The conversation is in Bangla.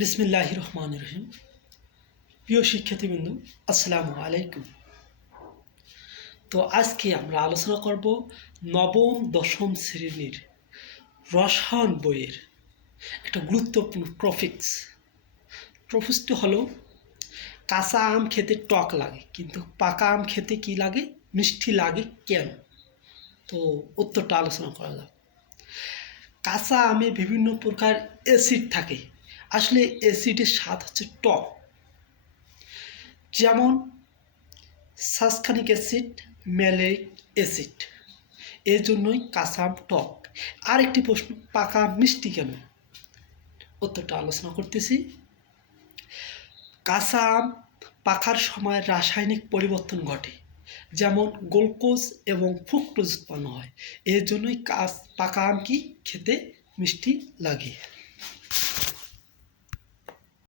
বিসমিল্লাহির রহমানির রহিম। প্রিয় শিক্ষার্থীবৃন্দ, আসসালামু আলাইকুম। তো আজকে আমরা আলোচনা করব নবম দশম শ্রেণীর রসায়ন বইয়ের একটা গুরুত্বপূর্ণ টপিকসটি হলো কাঁচা আম খেতে টক লাগে কিন্তু পাকা আম খেতে কি লাগে, মিষ্টি লাগে কেন? তো উত্তরটা আলোচনা করা যাক। কাঁচা আমে বিভিন্ন প্রকার অ্যাসিড থাকে। আসলে অ্যাসিডের স্বাদ হচ্ছে টক, যেমন সালফানিক অ্যাসিড, ম্যালিক অ্যাসিড। এর জন্যই কাঁচা আম টক। আরেকটি প্রশ্ন, পাকা আম মিষ্টি কেন? উত্তরটা আলোচনা করতেছি। কাঁচা আম পাকার সময় রাসায়নিক পরিবর্তন ঘটে, যেমন গ্লুকোজ এবং ফ্রুক্টোজ উৎপন্ন হয়। এর জন্যই পাকা আম কি খেতে মিষ্টি লাগে।